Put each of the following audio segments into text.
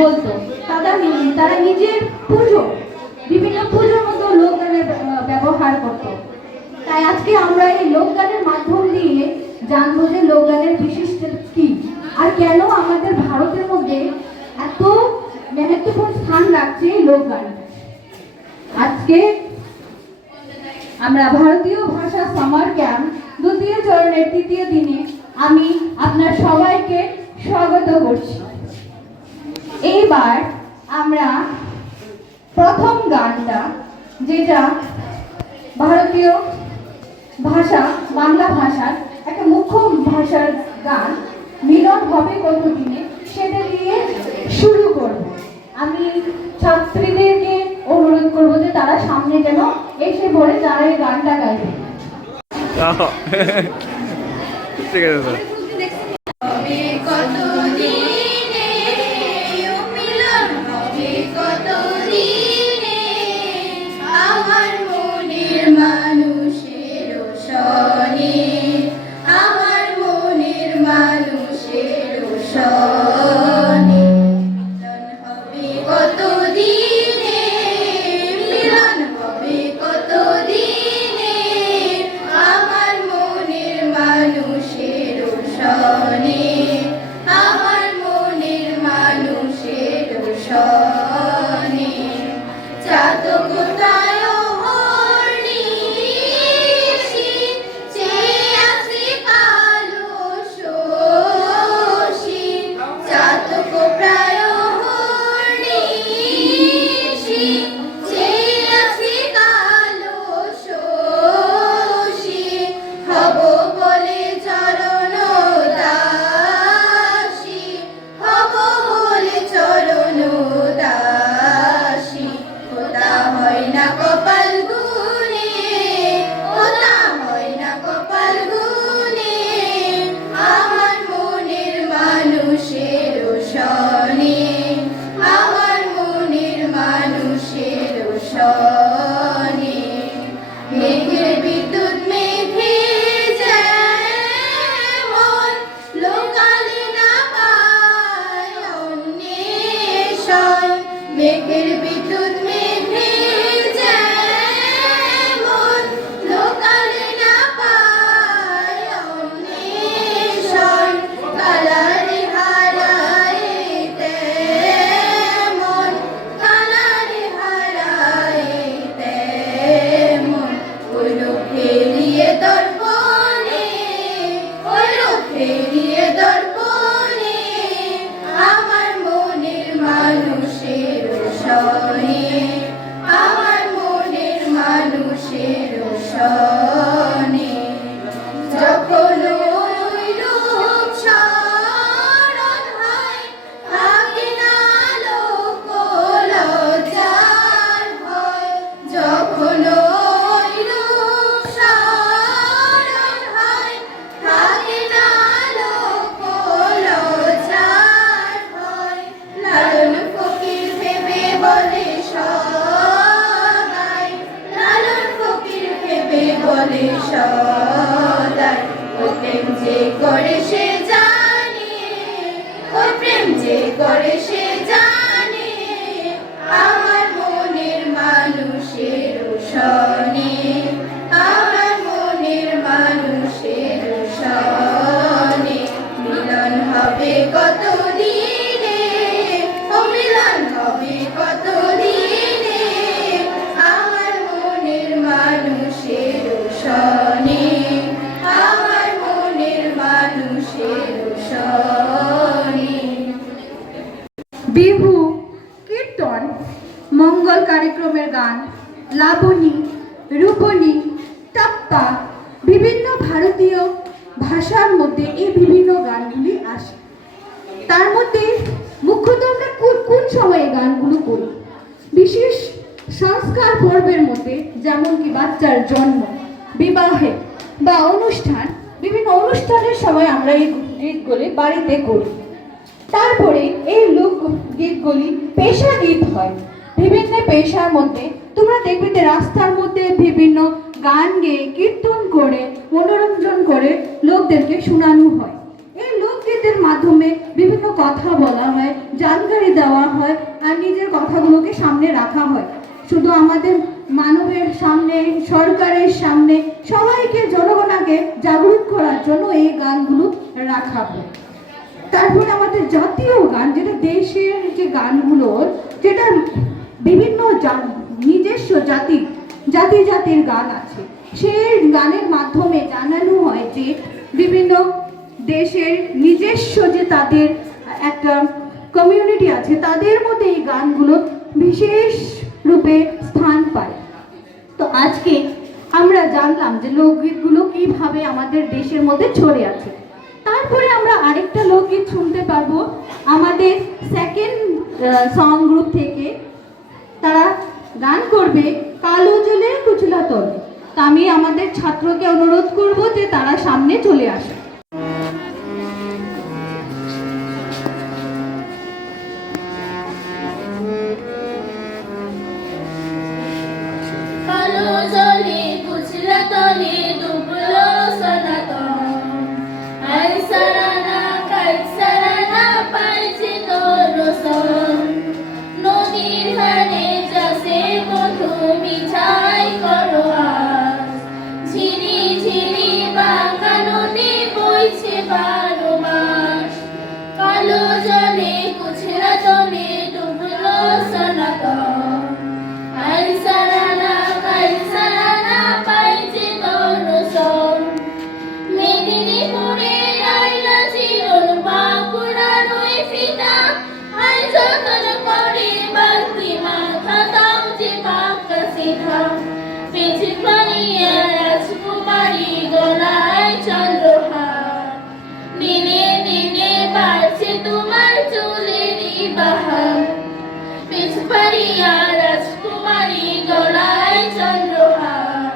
বলতো। তারা নিজের পুজো, বিভিন্ন পুজোর মতো লোকগানের ব্যবহার করত। তাই আজকে আমরা এই লোকগানের মাধ্যম দিয়ে জানবো যে লোকগানের বিশিষ্টতা কি আর কেন আমাদের ভারতের মধ্যে এত महत्वपूर्ण স্থান রাখছে লোকগান। আজকে আমরা ভারতীয় ভাষা সামার ক্যাম্প দ্বিতীয় চরণের তৃতীয় দিনে আমি আপনার সবাইকে স্বাগত করছি। এইবার আমরা প্রথম গানটা, যেটা ভারতীয় ভাষা বাংলা ভাষার একটা মুখ্য ভাষার গান মিলন হবে কতদিনে, সেটা দিয়ে শুরু করব। আমি ছাত্রীদেরকে অনুরোধ করব যে তারা সামনে যেন এসে পড়ে, তারা এই গানটা গাইবে। ঠিক আছে। বিহু, কীর্তন, মঙ্গল কার্যক্রমের গান, লাবণী, রূপণী, টাপ্পা, বিভিন্ন ভারতীয় ভাষার মধ্যে এই বিভিন্ন গানগুলি আসে। তার মধ্যে মুখ্যত আমরা কোন সময়ে গানগুলো করি? বিশেষ সংস্কার পর্বের মধ্যে, যেমন কি বাচ্চার জন্ম, বিবাহে বা অনুষ্ঠান, বিভিন্ন অনুষ্ঠানের সময় আমরা এই গীতগুলি বাড়িতে করি। তারপরে এই লোকগীতগুলি পেশা গীত হয়। বিভিন্ন পেশার মধ্যে তোমরা দেখবে যে রাস্তার মধ্যে বিভিন্ন গান গেয়ে, কীর্তন করে, মনোরঞ্জন করে লোকদেরকে শোনানো হয়। এই লোকগীতের মাধ্যমে বিভিন্ন কথা বলা হয়, জানকারি দেওয়া হয় আর নিজের কথাগুলোকে সামনে রাখা হয়। শুধু আমাদের মানবের সামনে, সরকারের সামনে, সবাইকে, জনগণকে জাগরুক করার জন্য এই গানগুলো রাখা হয়। তারপরে আমাদের জাতীয় গান, যেটা দেশের যে গানগুলো, যেটা বিভিন্ন নিজস্ব জাতির গান আছে, সেই গানের মাধ্যমে জানানো হয় যে বিভিন্ন দেশের নিজস্ব যে তাদের একটা কমিউনিটি আছে, তাদের মধ্যে এই গানগুলো বিশেষ রূপে স্থান পায়। তো আজকে আমরা জানলাম যে লোকগীতগুলো কিভাবে আমাদের দেশের মধ্যে ছড়ে আছে। তারপরে আমরা আরেকটা লোকগীত শুনতে পারবো আমাদের সেকেন্ড সং গ্রুপ থেকে। তারা গান করবে কালো জলে কুচলা তলে। তা আমি আমাদের ছাত্রকে অনুরোধ করব যে তারা সামনে চলে আসে। কালো জলে কুচলা তলে ডুবলো সনাতন, আই সারানা কাই সারানা পাইছে তোর রসন। নদীর ধারে যাসে বধু মিঠাই করো আজ, ঝিরি ঝিরি বাঁকা নদী বইছে 12 মাস। কালো জলে কুচলা তলে ডুবলো সনাতন, আই সারানা কাই সারানা পাইছে তোর রসন। মেদিনীপুরে রাইলা চিরন বাঁকুড়ার ওই ফিতা, আই যতন করে বালতি মাথা দাও যে বাঁকা সিধা। পেছে পানিয়া রাজকুমারী গলায় চন্দ্রহার, দিনে দিনে বাড়ছে তোমার চুলেরই বাহার। পেছ পানিয়া রাজকুমারী গলায় চন্দ্রহার,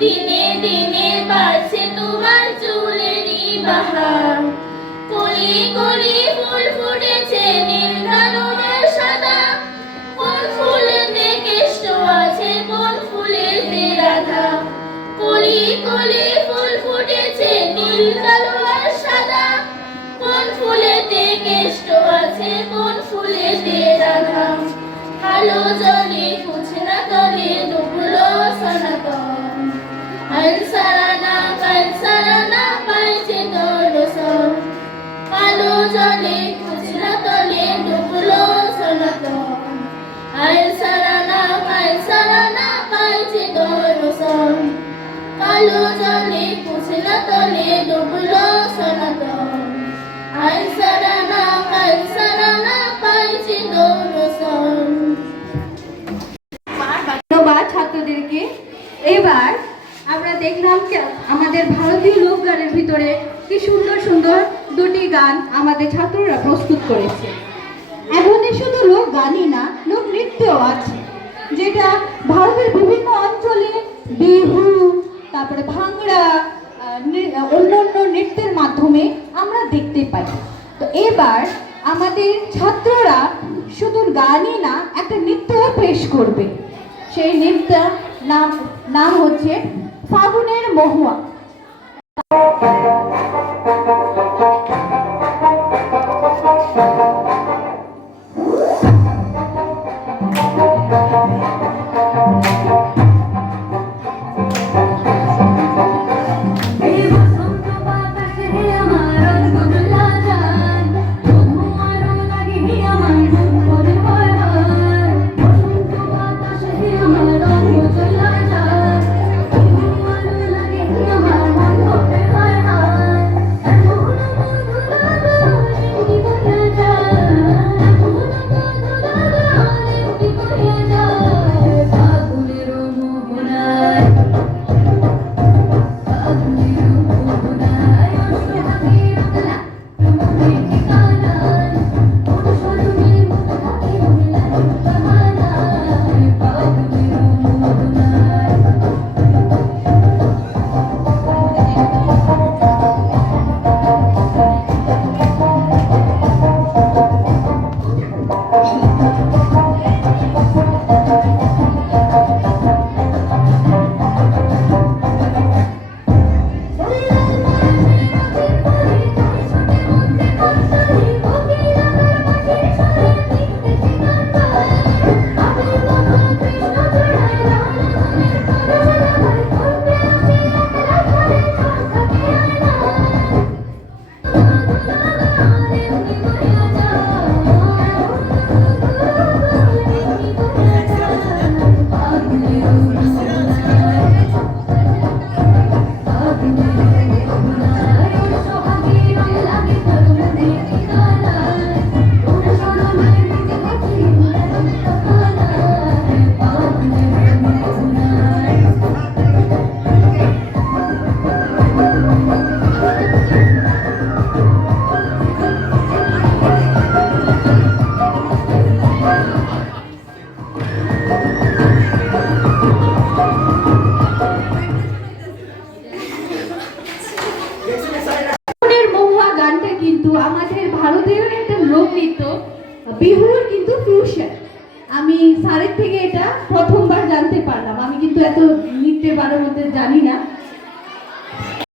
দিনে দিনে বাড়ছে তোমার চুলেরই বাহার। কলি কলি ফুল ফুটেছে নীল কালোর সাদা, কোন ফুলেতে কেষ্ট আছে কোন ফুলেতে রাধা। কলি কলি ফুল ফুটেছে নীল কালোর সাদা, কোন ফুলেতে কেষ্ট আছে কোন ফুলেতে রাধা। কালো জলে কুচলা তলে ডুবলো সনাতন, আই সারানা কাই সারানা পাইছে তোর রসন। কালো জলে কুচলা তলে ডুবলো সনাতন, আই সারানা কাই সারানা পাইছে তোর রসন। কালো জলে কুচলা তলে ডুবলো সনাতন, আই সারানা কাই সারানা পাইছে তোর রসন। ধন্যবাদ ছাত্রদেরকে। এবার আমরা দেখলাম যে আমাদের ভারতীয় লোকগানের ভিতরে কি সুন্দর সুন্দর দুটি গান আমাদের ছাত্ররা প্রস্তুত করেছে। এখানে শুধু লোক গানই না, লোক নৃত্যও আছে, যেটা ভারতের বিভিন্ন অঞ্চলে বিহু, তারপরে ভাংড়া, অন্যান্য নৃত্যের মাধ্যমে আমরা দেখতে পাই। তো এবার আমাদের ছাত্ররা শুধু গানই না, একটা নৃত্যও পেশ করবে। সেই নৃত্য নাম হচ্ছে ফাগুনের মহুয়া। আমার বিহুর কিন্তু ফিউশন। আমি স্যারের থেকে এটা প্রথমবার জানতে পারলাম। আমি কিন্তু এত নৃত্যের বারের মধ্যে জানি না।